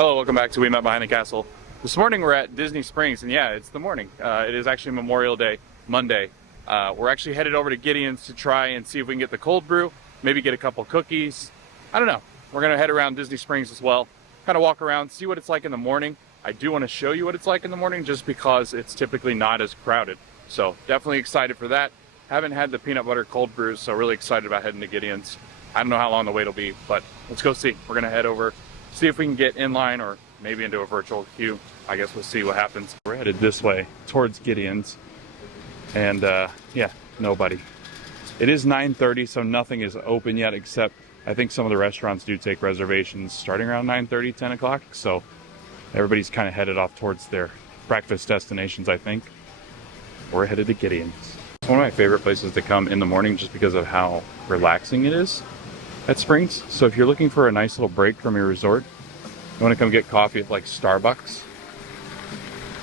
Hello, welcome back to We Met Behind the Castle. This morning we're at Disney Springs, and yeah, it's the morning. It is actually Memorial Day, Monday. We're actually headed over to Gideon's to try and see if we can get the cold brew, maybe get a couple cookies. I don't know. We're gonna head around Disney Springs as well, kind of walk around, see what it's like in the morning. I do want to show you what it's like in the morning just because it's typically not as crowded. So definitely excited for that. Haven't had the peanut butter cold brews, so really excited about heading to Gideon's. I don't know how long the wait will be, but let's go see. We're gonna head over, see if we can get in line or maybe into a virtual queue. I guess we'll see what happens. We're headed this way towards Gideon's, and yeah, nobody. It is 9:30, so nothing is open yet, except I think some of the restaurants do take reservations starting around 9:30, 10 o'clock. So everybody's kind of headed off towards their breakfast destinations, I think. We're headed to Gideon's. It's one of my favorite places to come in the morning just because of how relaxing it is at Springs. So if you're looking for a nice little break from your resort, you want to come get coffee at like Starbucks,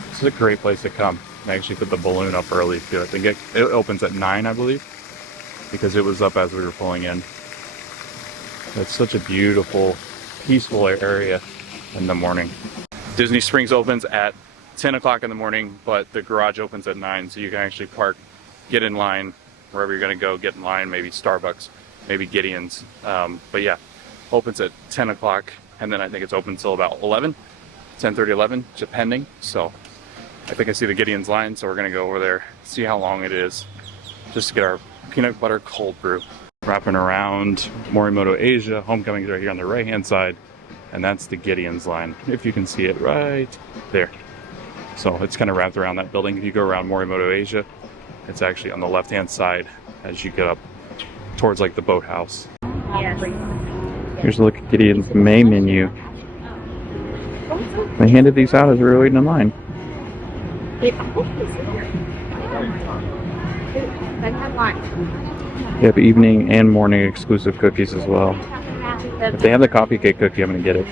this is a great place to come. I actually put the balloon up early too. I think it opens at 9, I believe, because it was up as we were pulling in. It's such a beautiful, peaceful area in the morning. Disney Springs opens at 10 o'clock in the morning, but the garage opens at 9, so you can actually park, get in line, wherever you're going to go, get in line, maybe Starbucks, maybe Gideon's. But yeah, opens at 10 o'clock, and then I think it's open until about 11, 10:30, 11, depending. So I think I see the Gideon's line, so we're going to go over there, see how long it is, just to get our peanut butter cold brew. Wrapping around Morimoto Asia, Homecoming's right here on the right-hand side, and that's the Gideon's line, if you can see it right there. So it's kind of wrapped around that building. If you go around Morimoto Asia, it's actually on the left-hand side as you get up towards like the boathouse. Yes. Here's a look at Gideon's main menu. They handed these out as we were waiting in line. They have evening and morning exclusive cookies as well. If they have the coffee cake cookie, I'm going to get it.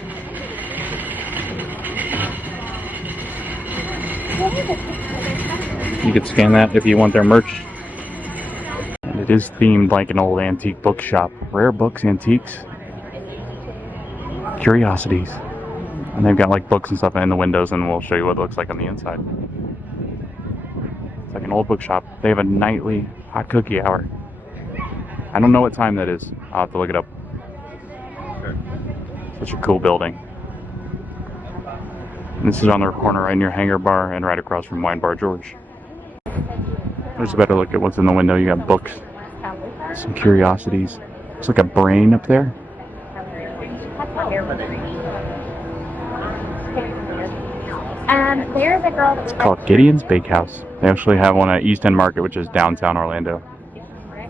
You could scan that if you want their merch. And it is themed like an old antique bookshop. Rare books, antiques, curiosities. And they've got like books and stuff in the windows, and we'll show you what it looks like on the inside. It's like an old bookshop. They have a nightly hot cookie hour. I don't know what time that is. I'll have to look it up. Such a cool building. And this is on the corner right near Hangar Bar and right across from Wine Bar George. There's a better look at what's in the window. You got books, some curiosities. Looks like a brain up there. There's a girl. It's called Gideon's Bakehouse. They actually have one at East End Market, which is downtown Orlando,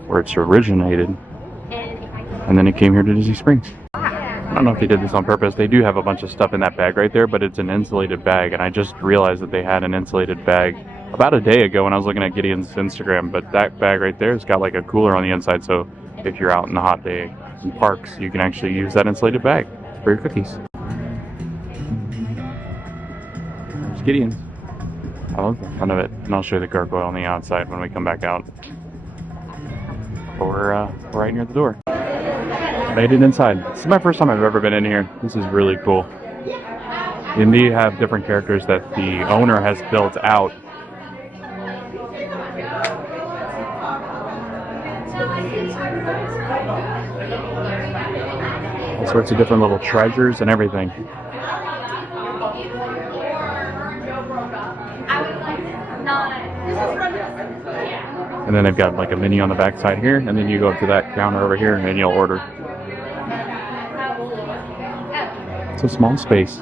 where it's originated. And then it came here to Disney Springs. I don't know if they did this on purpose. They do have a bunch of stuff in that bag right there, but it's an insulated bag, and I just realized that they had an insulated bag about a day ago when I was looking at Gideon's Instagram. But that bag right there has got like a cooler on the inside, so if you're out in a hot day in parks, you can actually use that insulated bag for your cookies. There's Gideon's. I love the front of it, and I'll show you the gargoyle on the outside when we come back out. But we're right near the door. Made it inside. This is my first time I've ever been in here. This is really cool. And they have different characters that the owner has built out. All sorts of different little treasures and everything. And then they've got like a menu on the back side here, and then you go up to that counter over here and then you'll order. It's a small space.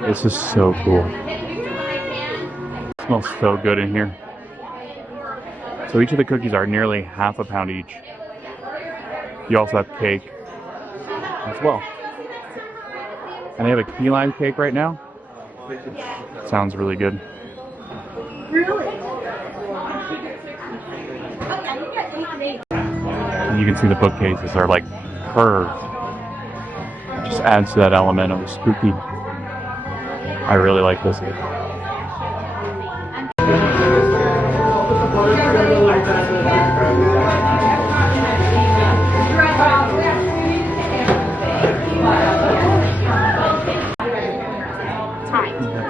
This is so cool. It smells so good in here. So each of the cookies are nearly half a pound each. You also have cake as well. And they have a key lime cake right now. Sounds really good. And you can see the bookcases are like curved. It just adds to that element of the spooky. I really like this.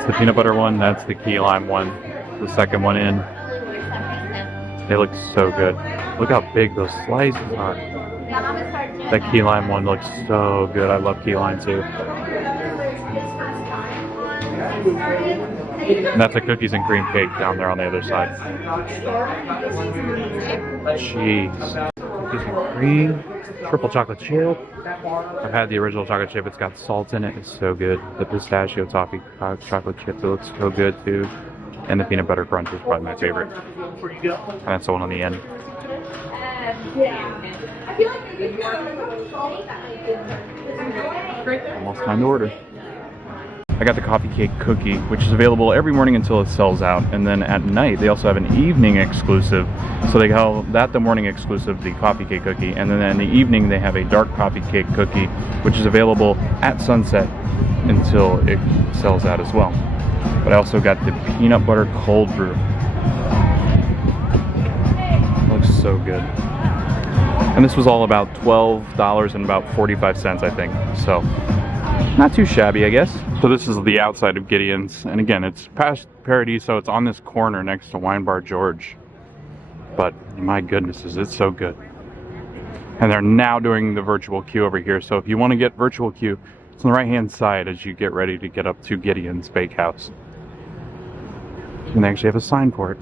That's the peanut butter one. That's the key lime one. The second one in. They look so good. Look how big those slices are. That key lime one looks so good. I love key lime too. And that's a cookies and cream cake down there on the other side. Jeez. Cookies and cream. Triple chocolate chip. I've had the original chocolate chip. It's got salt in it. It's so good. The pistachio toffee chocolate chip, it looks so good too. And the peanut butter crunch is probably my favorite. And that's the one on the end. Almost time to order. I got the coffee cake cookie, which is available every morning until it sells out. And then at night, they also have an evening exclusive. So they call that the morning exclusive, the coffee cake cookie. And then in the evening, they have a dark coffee cake cookie, which is available at sunset until it sells out as well. But I also got the peanut butter cold brew. Looks so good. And this was all about $12 and about 45 cents, I think. So not too shabby, I guess. So this is the outside of Gideon's, and again, it's past Paradiso. It's on this corner next to Wine Bar George. But my goodness, is it so good. And they're now doing the virtual queue over here. So if you want to get virtual queue, it's on the right-hand side as you get ready to get up to Gideon's Bakehouse. And they actually have a sign for it.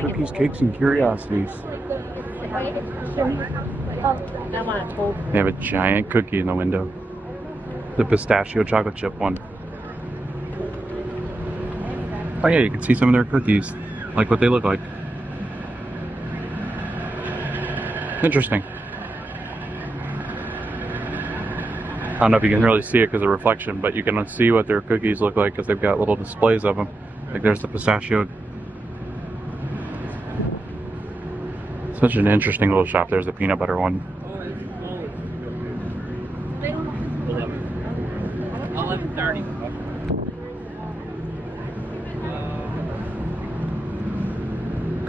Cookies, cakes, and curiosities. They have a giant cookie in the window. The pistachio chocolate chip one. Oh yeah, you can see some of their cookies, like what they look like. Interesting. I don't know if you can really see it because of the reflection, but you can see what their cookies look like because they've got little displays of them. Like there's the pistachio. Such an interesting little shop. There's the peanut butter one. 11:30.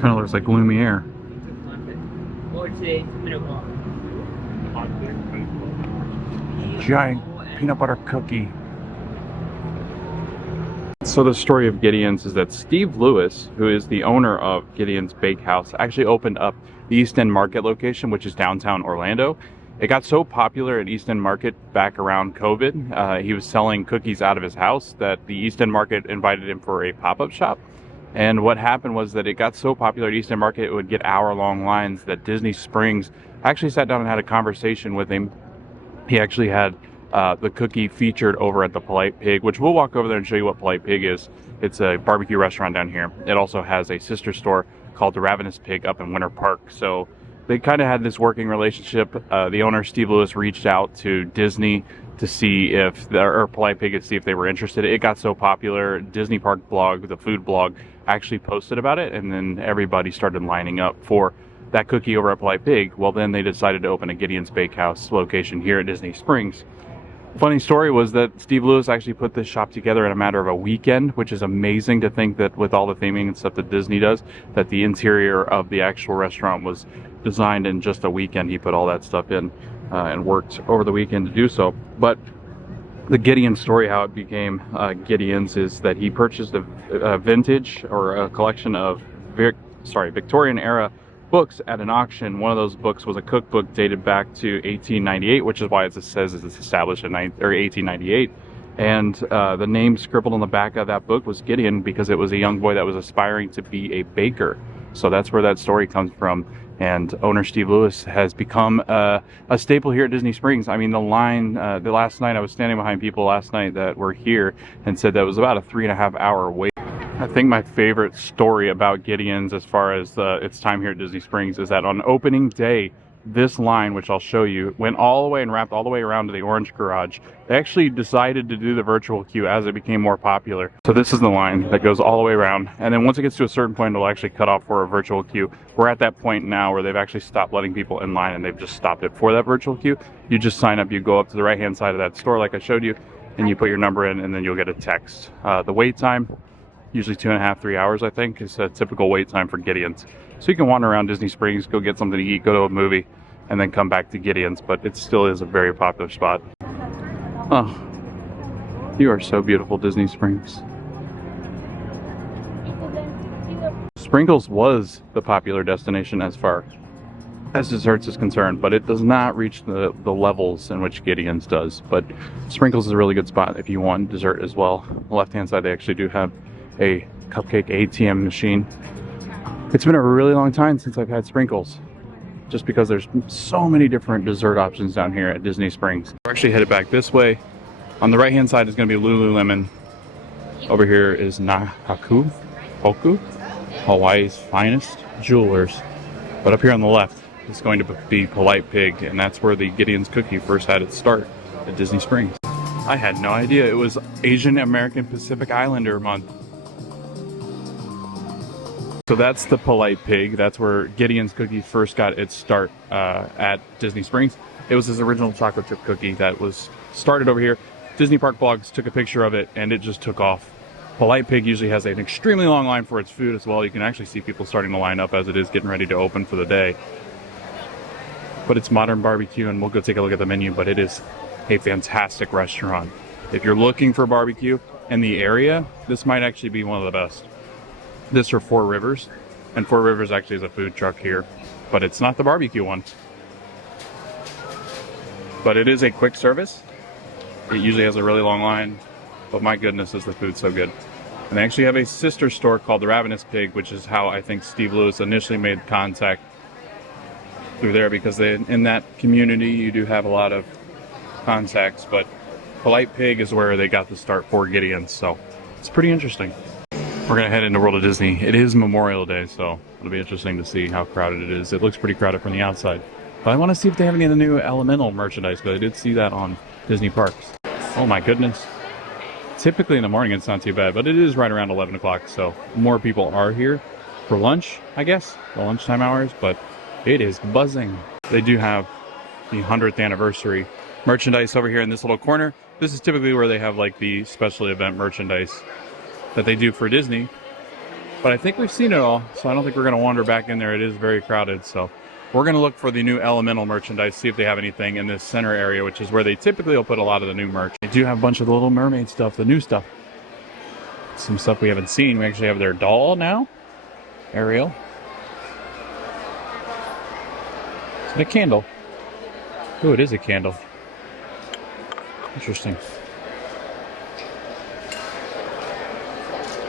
Kind of looks like Lumiere. Giant peanut butter cookie. So the story of Gideon's is that Steve Lewis, who is the owner of Gideon's Bakehouse, actually opened up the East End Market location, which is downtown Orlando. It got so popular at East End Market back around COVID. He was selling cookies out of his house that the East End Market invited him for a pop-up shop. And what happened was that it got so popular at East End Market, it would get hour-long lines that Disney Springs actually sat down and had a conversation with him. He actually had the cookie featured over at the Polite Pig, which we'll walk over there and show you what Polite Pig is. It's a barbecue restaurant down here. It also has a sister store called the Ravenous Pig up in Winter Park. So they kind of had this working relationship. The owner, Steve Lewis, reached out to Disney to see if, or Polite Pig, to see if they were interested. It got so popular, Disney Park blog, the food blog, actually posted about it, and then everybody started lining up for that cookie over at Polite Pig. Well, then they decided to open a Gideon's Bakehouse location here at Disney Springs. Funny story was that Steve Lewis actually put this shop together in a matter of a weekend, which is amazing to think that with all the theming and stuff that Disney does, that the interior of the actual restaurant was designed in just a weekend. He put all that stuff in and worked over the weekend to do so. But the Gideon story, how it became Gideon's, is that he purchased a vintage or a collection of Victorian era books at an auction. One of those books was a cookbook dated back to 1898, which is why it says it's established in 1898. And the name scribbled on the back of that book was Gideon because it was a young boy that was aspiring to be a baker. So that's where that story comes from. And owner Steve Lewis has become a staple here at Disney Springs. I mean, the line, the last night, I was standing behind people last night that were here and said that it was about a 3.5 hour wait. I think my favorite story about Gideon's as far as its time here at Disney Springs is that on opening day, this line, which I'll show you, went all the way and wrapped all the way around to the Orange Garage. They actually decided to do the virtual queue as it became more popular. So this is the line that goes all the way around. And then once it gets to a certain point, it'll actually cut off for a virtual queue. We're at that point now where they've actually stopped letting people in line and they've just stopped it for that virtual queue. You just sign up, you go up to the right-hand side of that store like I showed you, and you put your number in, and then you'll get a text. The wait time Usually 2.5, 3 hours, I think, is a typical wait time for Gideon's. So you can wander around Disney Springs, go get something to eat, go to a movie, and then come back to Gideon's. But it still is a very popular spot. Oh, you are so beautiful, Disney Springs. Sprinkles was the popular destination as far as desserts is concerned, but it does not reach the levels in which Gideon's does. But Sprinkles is a really good spot if you want dessert as well. On the left hand side, they actually do have a cupcake ATM machine. It's been a really long time since I've had Sprinkles, just because there's so many different dessert options down here at Disney Springs. We're actually headed back this way. On the right hand side is going to be Lululemon. Over here is Nahaku Hoku, Hawaii's finest jewelers. But up here on the left is going to be Polite Pig, and that's where the Gideon's cookie first had its start at Disney Springs. I had no idea it was Asian American Pacific Islander month. So that's the Polite Pig. That's where Gideon's cookie first got its start at Disney Springs. It was his original chocolate chip cookie that was started over here. Disney Park Vlogs took a picture of it, and it just took off. Polite Pig usually has an extremely long line for its food as well. You can actually see people starting to line up as it is getting ready to open for the day. But it's modern barbecue, and we'll go take a look at the menu, but it is a fantastic restaurant. If you're looking for barbecue in the area, this might actually be one of the best. This or Four Rivers, and Four Rivers actually is a food truck here, but it's not the barbecue one. But it is a quick service. It usually has a really long line, but my goodness, is the food so good. And they actually have a sister store called the Ravenous Pig, which is how I think Steve Lewis initially made contact through there, because in that community you do have a lot of contacts, but Polite Pig is where they got the start for Gideon, so it's pretty interesting. We're gonna head into World of Disney. It is Memorial Day, so it'll be interesting to see how crowded it is. It looks pretty crowded from the outside, but I want to see if they have any of the new Elemental merchandise, because I did see that on Disney Parks. Oh my goodness. Typically in the morning it's not too bad, but it is right around 11 o'clock, so more people are here for lunch, I guess, the lunchtime hours, but it is buzzing. They do have the 100th anniversary merchandise over here in this little corner. This is typically where they have like the special event merchandise that they do for Disney, but I think we've seen it all, so I don't think we're going to wander back in there. It is very crowded, so we're going to look for the new Elemental merchandise, see if they have anything in this center area, which is where they typically will put a lot of the new merch. They do have a bunch of the Little Mermaid stuff, the new stuff. Some stuff we haven't seen. We actually have their doll now, Ariel. Is it a candle? Oh, it is a candle. Interesting.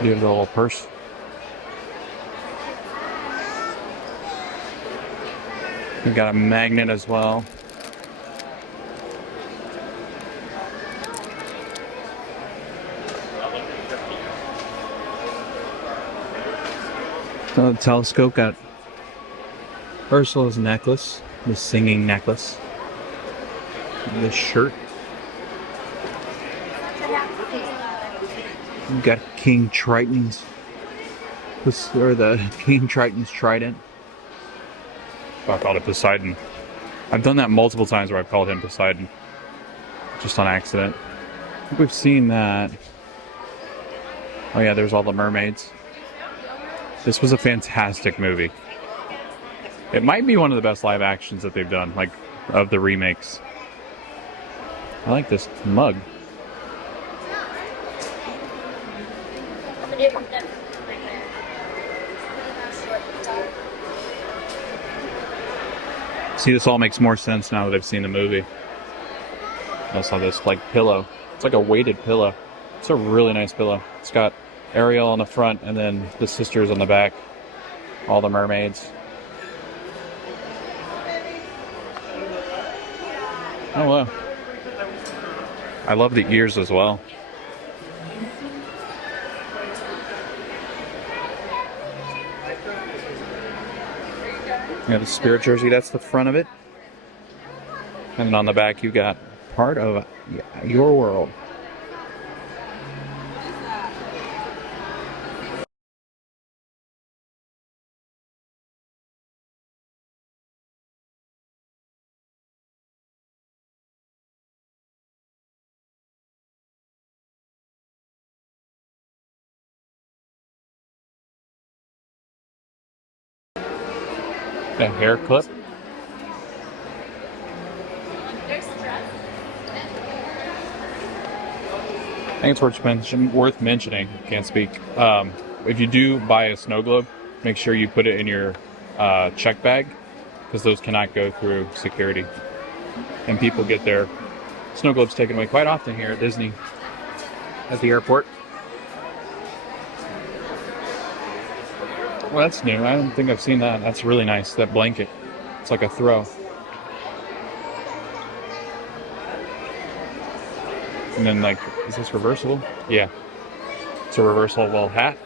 Here's a little purse. We've got a magnet as well. So the telescope got Ursula's necklace, the singing necklace. This shirt. We've got King Triton's, or the King Triton's trident. I called it Poseidon. I've done that multiple times where I've called him Poseidon, just on accident. I think we've seen that. Oh yeah, there's all the mermaids. This was a fantastic movie. It might be one of the best live actions that they've done, like of the remakes. I like this mug. See, this all makes more sense now that I've seen the movie. I saw this like pillow. It's like a weighted pillow. It's a really nice pillow. It's got Ariel on the front and then the sisters on the back. All the mermaids. Oh wow. I love the ears as well. You have the Spirit jersey, that's the front of it. And on the back you got part of your world. A hair clip. I think it's worth mentioning. Can't speak. If you do buy a snow globe, make sure you put it in your check bag, because those cannot go through security. And people get their snow globes taken away quite often here at Disney, at the airport. Well, that's new. I don't think I've seen that. That's really nice. That blanket. It's like a throw. And then, like, is this reversible? Yeah. It's a reversible hat.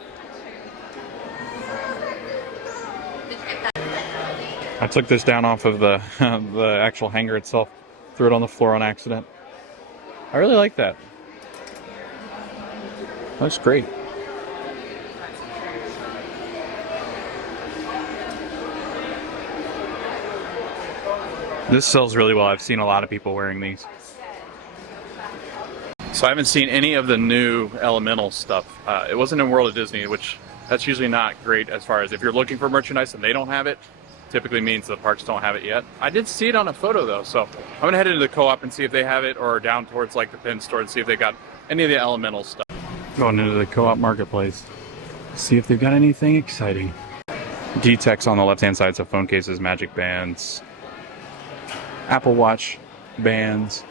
I took this down off of the the actual hanger itself. Threw it on the floor on accident. I really like that. That's great. This sells really well. I've seen a lot of people wearing these. So I haven't seen any of the new Elemental stuff. It wasn't in World of Disney, which that's usually not great as far as if you're looking for merchandise and they don't have it, typically means the parks don't have it yet. I did see it on a photo though, so I'm gonna head into the co-op and see if they have it, or down towards like the pin store and see if they got any of the Elemental stuff. Going into the co-op marketplace, see if they've got anything exciting. D-Tech's on the left-hand side, so phone cases, magic bands, Apple Watch bands,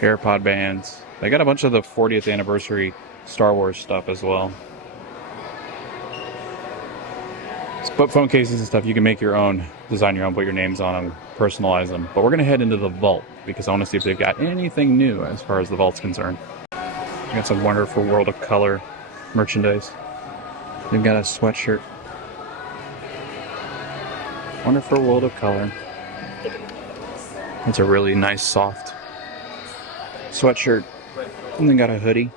AirPod bands. They got a bunch of the 40th anniversary Star Wars stuff as well. But phone cases and stuff, you can make your own, design your own, put your names on them, personalize them. But we're going to head into the vault because I want to see if they've got anything new as far as the vault's concerned. We got some wonderful World of Color merchandise. They've got a sweatshirt. Wonderful World of Color. It's a really nice, soft sweatshirt. And then got a hoodie.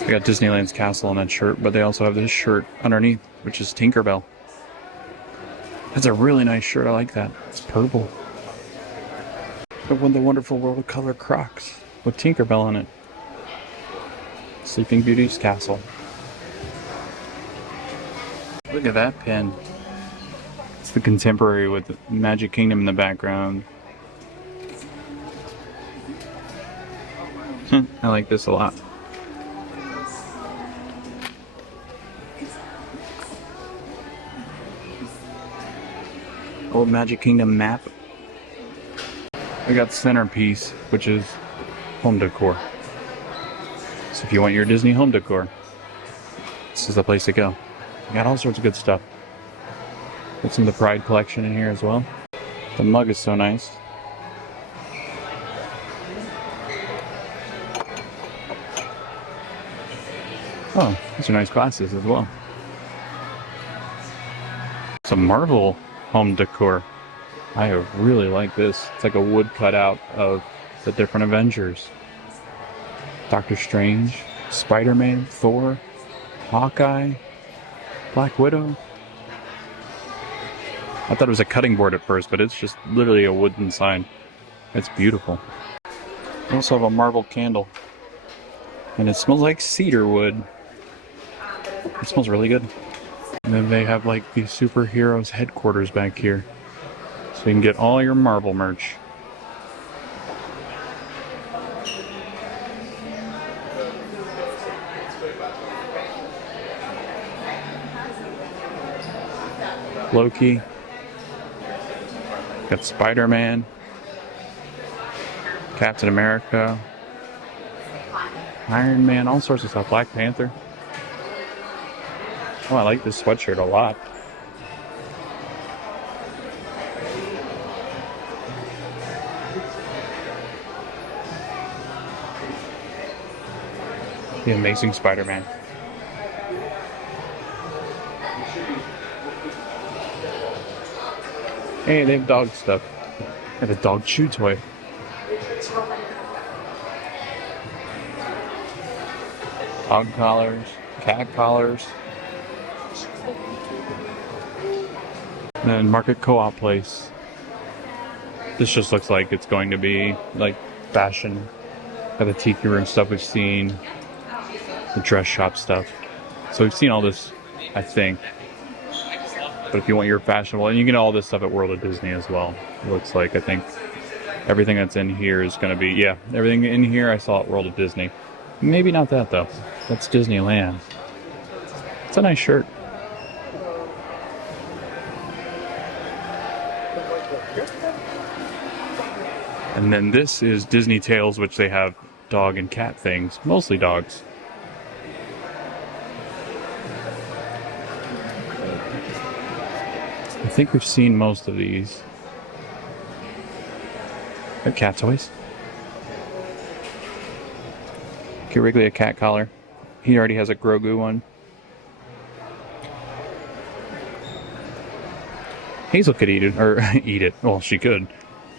They got Disneyland's castle on that shirt, but they also have this shirt underneath, which is Tinkerbell. That's a really nice shirt. I like that. It's purple. But with the wonderful World of Color Crocs with Tinkerbell on it. Sleeping Beauty's castle. Look at that pin. It's the contemporary with Magic Kingdom in the background. I like this a lot. Old Magic Kingdom map. We got Centerpiece, which is home decor. So if you want your Disney home decor, this is the place to go. We got all sorts of good stuff. Got some of the Pride collection in here as well. The mug is so nice. Oh, these are nice glasses as well. Some Marvel home decor. I really like this. It's like a wood cutout of the different Avengers. Doctor Strange, Spider-Man, Thor, Hawkeye, Black Widow. I thought it was a cutting board at first, but it's just literally a wooden sign. It's beautiful. I also have a Marvel candle. And it smells like cedar wood. It smells really good. And then they have like the superheroes headquarters back here. So you can get all your Marvel merch. Loki. Got Spider-Man. Captain America. Iron Man, all sorts of stuff. Black Panther. Oh, I like this sweatshirt a lot. The Amazing Spider-Man. Hey, they have dog stuff. They have a dog chew toy. Dog collars, cat collars. And then Market Co-op Place. This just looks like it's going to be like fashion. Got the tiki room stuff we've seen. The dress shop stuff. So we've seen all this, I think. But if you want your fashionable, and you get all this stuff at World of Disney as well. It looks like, I think everything that's in here is going to be, yeah, everything in here I saw at World of Disney. Maybe not that though. That's Disneyland. It's a nice shirt. And then this is Disney Tales, which they have dog and cat things, mostly dogs. I think we've seen most of these. They're cat toys. Get Wrigley a cat collar. He already has a Grogu one. Hazel could eat it, or eat it. Well, she could.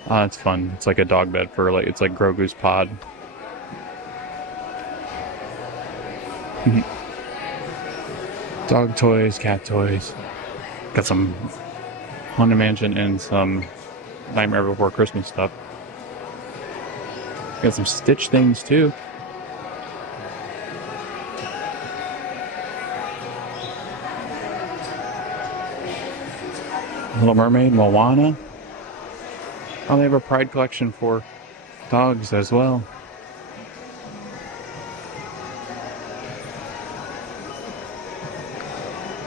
It's fun. It's like a dog bed for like, it's like Grogu's pod. Dog toys, cat toys. Got some Haunted Mansion and some Nightmare Before Christmas stuff. Got some Stitch things too. Little Mermaid, Moana. Oh, they have a Pride collection for dogs as well.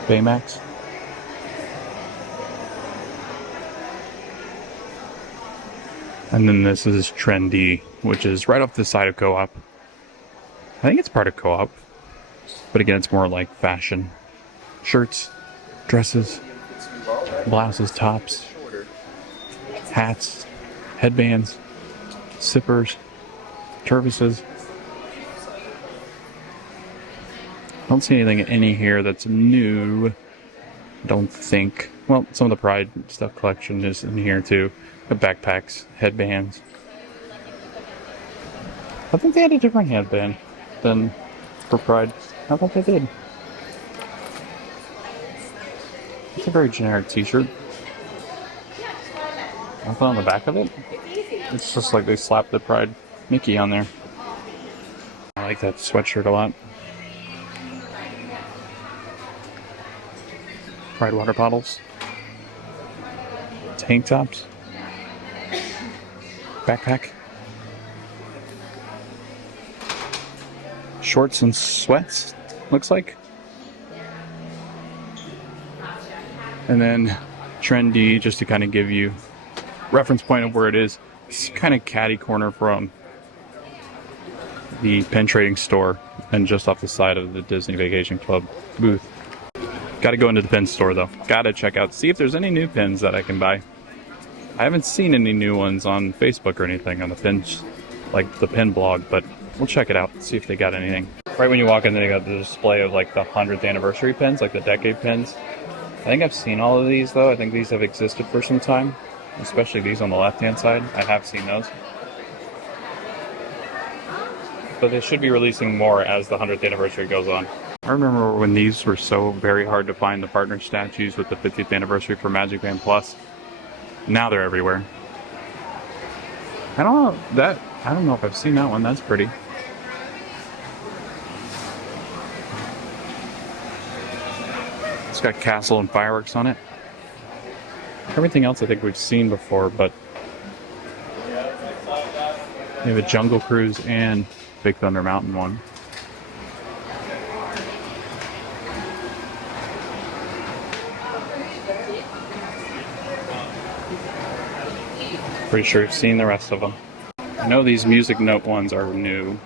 Baymax. And then this is Trendy, which is right off the side of Co-op. I think it's part of Co-op. But again, it's more like fashion. Shirts, dresses, blouses, tops, hats, headbands, zippers, turvises. I don't see anything in here that's new. I don't think. Well, some of the Pride stuff collection is in here too. The backpacks, headbands. I think they had a different headband than for Pride. I thought they did. It's a very generic t-shirt. Nothing on the back of it. It's just like they slapped the Pride Mickey on there. I like that sweatshirt a lot. Pride water bottles. Tank tops. Backpack. Shorts and sweats, looks like. And then Trendy, just to kind of give you reference point of where it is. It's kind of catty corner from the pen trading store and just off the side of the Disney Vacation Club booth. Got to go into the pen store though. Got to check out, see if there's any new pens that I can buy. I haven't seen any new ones on Facebook or anything on the pins, like the pen blog, but we'll check it out, see if they got anything. Right when you walk in, they got the display of like the 100th anniversary pens, like the decade pens. I think I've seen all of these though. I think these have existed for some time, especially these on the left-hand side. I have seen those. But they should be releasing more as the 100th anniversary goes on. I remember when these were so very hard to find, the partner statues with the 50th anniversary for Magic Band Plus. Now they're everywhere. I don't know if I've seen that one. That's pretty. It's got castle and fireworks on it. Everything else I think we've seen before, but they have a Jungle Cruise and Big Thunder Mountain one. Pretty sure we've seen the rest of them. I know these music note ones are new.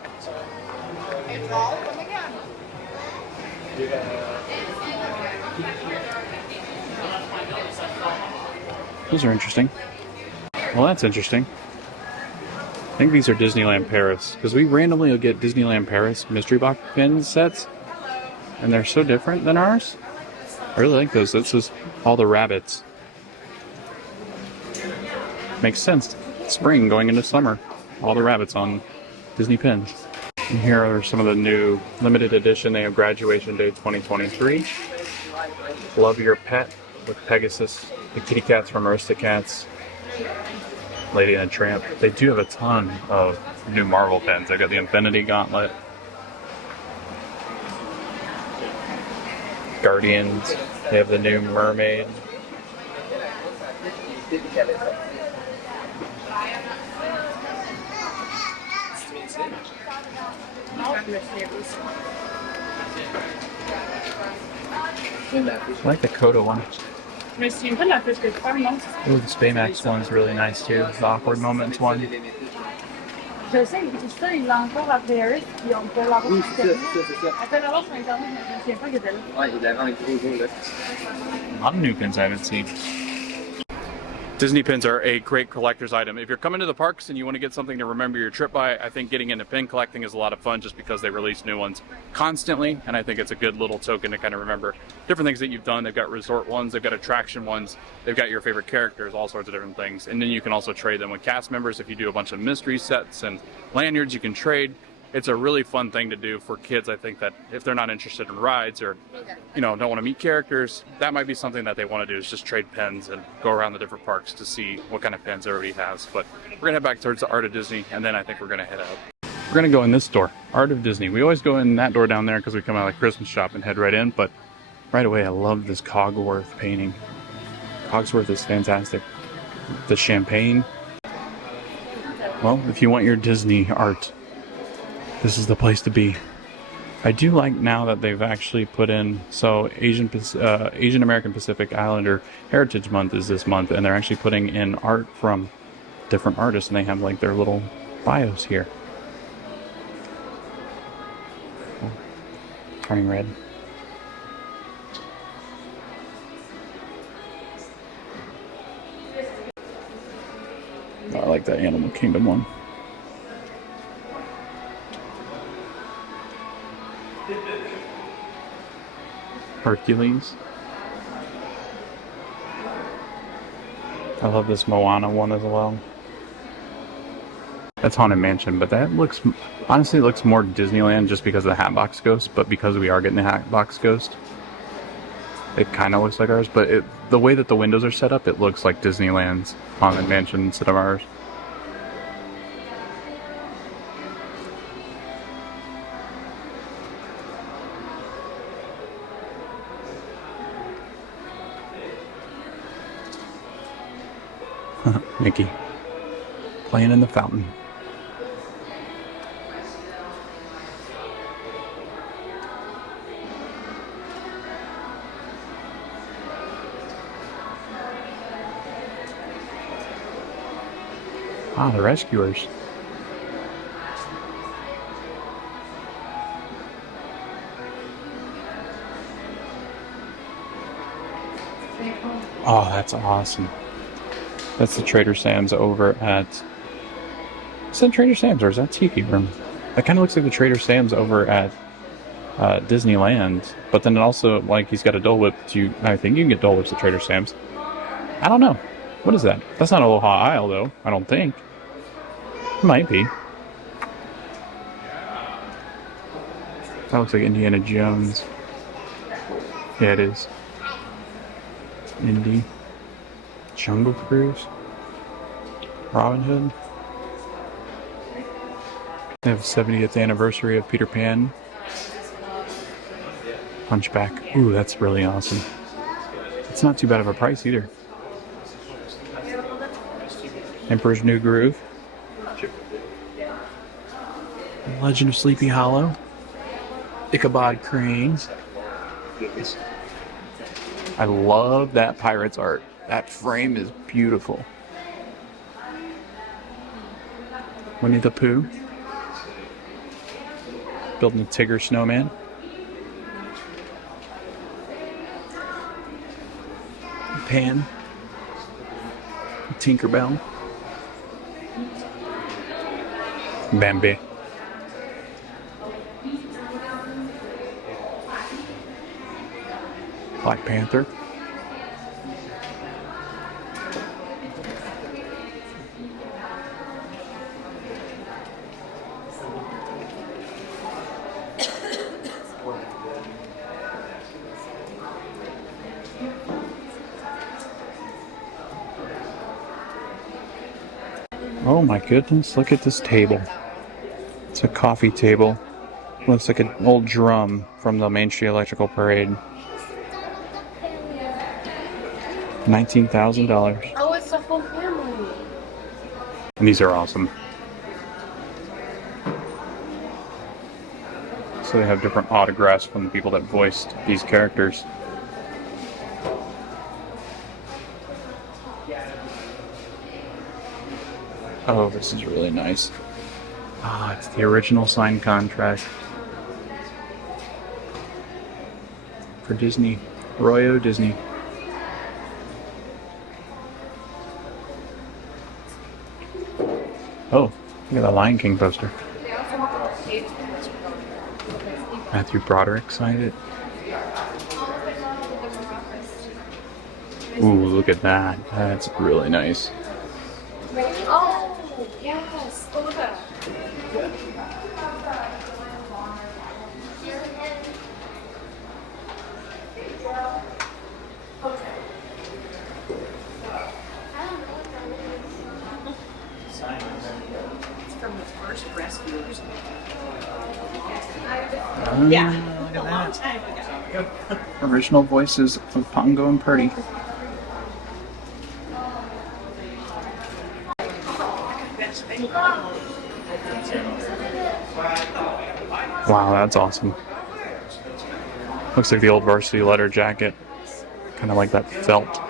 Those are interesting. Well, that's interesting. I think these are Disneyland Paris, because we randomly will get Disneyland Paris mystery box pin sets, and they're so different than ours. I really like those. This is all the rabbits. Makes sense. Spring going into summer. All the rabbits on Disney pins. And here are some of the new limited edition. They have Graduation Day 2023. Love Your Pet with Pegasus. The kitty cats from Aristocats. Lady and the Tramp. They do have a ton of new Marvel pins. They've got the Infinity Gauntlet. Guardians. They have the new Mermaid. I like the Coda one. Ooh, the Baymax one's really nice too. The Awkward Moments one. Je sais, ça, il l'a encore à Paris, puis on peut l'avoir sur Internet. Après l'avoir sur Internet, mais je ne me souviens pas qu'il était là. Ouais, il avait un gros gros là. A lot of new pins I haven't seen. Disney pins are a great collector's item. If you're coming to the parks and you want to get something to remember your trip by, I think getting into pin collecting is a lot of fun just because they release new ones constantly, and I think it's a good little token to kind of remember different things that you've done. They've got resort ones, they've got attraction ones, they've got your favorite characters, all sorts of different things. And then you can also trade them with cast members. If you do a bunch of mystery sets and lanyards, you can trade. It's a really fun thing to do for kids. I think that if they're not interested in rides or, you know, don't want to meet characters, that might be something that they want to do, is just trade pins and go around the different parks to see what kind of pins everybody has. But we're going to head back towards the Art of Disney, and then I think we're going to head out. We're going to go in this door, Art of Disney. We always go in that door down there because we come out of the Christmas shop and head right in, but right away I love this Cogsworth painting. Cogsworth is fantastic. The champagne. Well, if you want your Disney art, this is the place to be. I do like now that they've actually put in, so Asian American Pacific Islander Heritage Month is this month, and they're actually putting in art from different artists, and they have like their little bios here. Oh, turning red. Oh, I like that Animal Kingdom one. Hercules. I love this Moana one as well. That's Haunted Mansion, but that looks, honestly looks more Disneyland just because of the Hatbox Ghost, but because we are getting the Hatbox Ghost, it kind of looks like ours, but the way that the windows are set up, it looks like Disneyland's Haunted Mansion instead of ours. Mickey playing in the fountain. Ah, the Rescuers. Oh, that's awesome. That's the Trader Sam's over at... Is that Trader Sam's or is that Tiki Room? That kind of looks like the Trader Sam's over at Disneyland. But then it also, like, he's got a Dole Whip. I think you can get Dole Whips at Trader Sam's. I don't know. What is that? That's not Aloha Isle, though. I don't think. It might be. That looks like Indiana Jones. Yeah, it is. Indy. Jungle Cruise. Robin Hood. They have 70th anniversary of Peter Pan. Hunchback. Ooh, that's really awesome. It's not too bad of a price either. Emperor's New Groove. Legend of Sleepy Hollow. Ichabod Crane. I love that Pirates art. That frame is beautiful. Winnie the Pooh. Building a Tigger snowman. Pan. Tinkerbell. Bambi. Black Panther. Oh my goodness, look at this table. It's a coffee table. Looks like an old drum from the Main Street Electrical Parade. $19,000. Oh, it's a full family. And these are awesome. So they have different autographs from the people that voiced these characters. Oh, this is really nice. Ah, it's the original signed contract for Disney. Royo Disney. Oh, look at the Lion King poster. Matthew Broderick signed it. Ooh, look at that. That's really nice. Oh, yes. Look at that. It's from the first rescuers. Yeah, a long time ago. Original voices of Pongo and Purdy. Wow, that's awesome. Looks like the old varsity letter jacket. Kind of like that felt.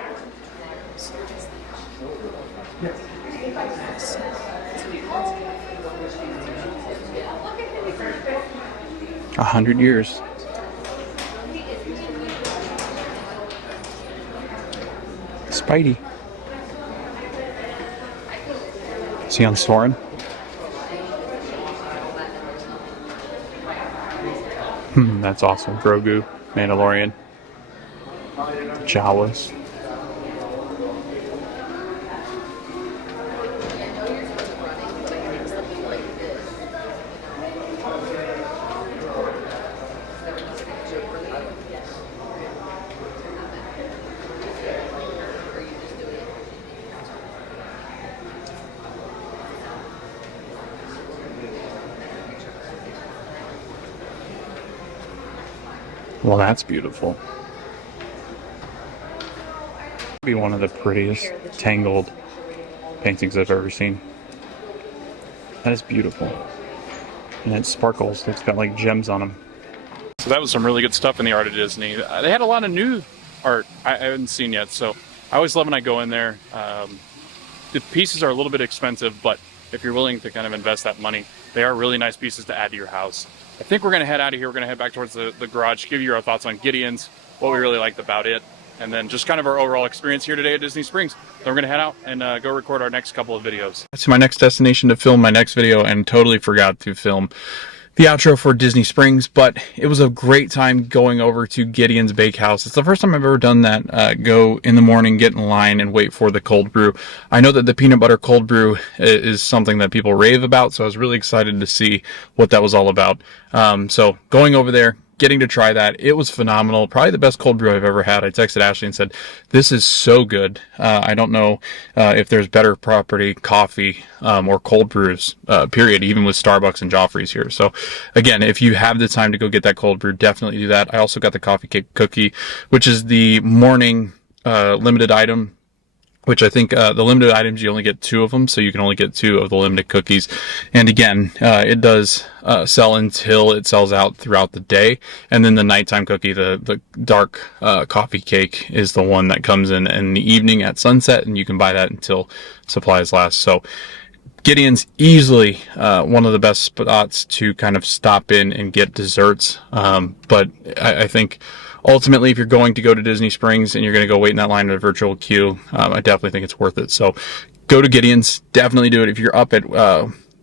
A 100 years. Spidey. Is he on Soren? That's awesome. Grogu, Mandalorian, Jawas. Well, that's beautiful. Be one of the prettiest tangled paintings I've ever seen. That is beautiful. And it sparkles. It's got like gems on them. So that was some really good stuff in the Art of Disney. They had a lot of new art I haven't seen yet. So I always love when I go in there. The pieces are a little bit expensive, but if you're willing to kind of invest that money, they are really nice pieces to add to your house. I think we're going to head out of here. We're going to head back towards the garage, give you our thoughts on Gideon's, what we really liked about it, and then just kind of our overall experience here today at Disney Springs. Then we're going to head out and go record our next couple of videos. That's my next destination to film my next video, and totally forgot to film the outro for Disney Springs, but it was a great time going over to Gideon's Bakehouse. It's the first time I've ever done that. Go in the morning, get in line, and wait for the cold brew. I know that the peanut butter cold brew is something that people rave about, so I was really excited to see what that was all about. So going over there, getting to try that, it was phenomenal. Probably the best cold brew I've ever had. I texted Ashley and said, this is so good. I don't know if there's better property coffee or cold brews, period, even with Starbucks and Joffrey's here. So again, if you have the time to go get that cold brew, definitely do that. I also got the coffee cake cookie, which is the morning limited item, which I think the limited items, you only get 2 of them, so you can only get 2 of the limited cookies. And again, it does sell until it sells out throughout the day. And then the nighttime cookie, the dark coffee cake, is the one that comes in the evening at sunset, and you can buy that until supplies last. So Gideon's easily one of the best spots to kind of stop in and get desserts. But I think ultimately, if you're going to go to Disney Springs and you're going to go wait in that line in a virtual queue, I definitely think it's worth it. So go to Gideon's. Definitely do it. If you're up at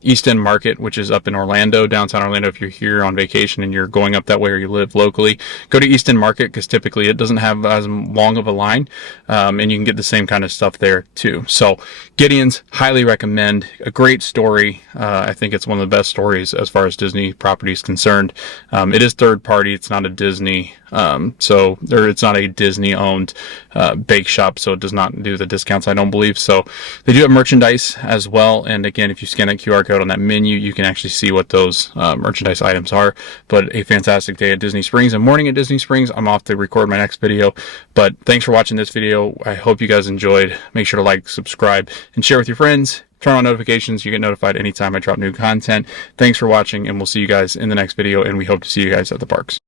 East End Market, which is up in Orlando, downtown Orlando, if you're here on vacation and you're going up that way or you live locally, go to East End Market, because typically it doesn't have as long of a line, and you can get the same kind of stuff there too. So Gideon's, highly recommend. A great story. I think it's one of the best stories as far as Disney property is concerned. It is third party. It's not a Disney, it's not a Disney owned bake shop, so it does not do the discounts, I don't believe. So they do have merchandise as well. And again, if you scan that QR code, code on that menu, you can actually see what those merchandise items are. But a fantastic day at Disney Springs, a morning at Disney Springs. I'm off to record my next video, but thanks for watching this video. I hope you guys enjoyed. Make sure to like, subscribe, and share with your friends. Turn on notifications. You get notified anytime I drop new content. Thanks for watching, and we'll see you guys in the next video, and we hope to see you guys at the parks.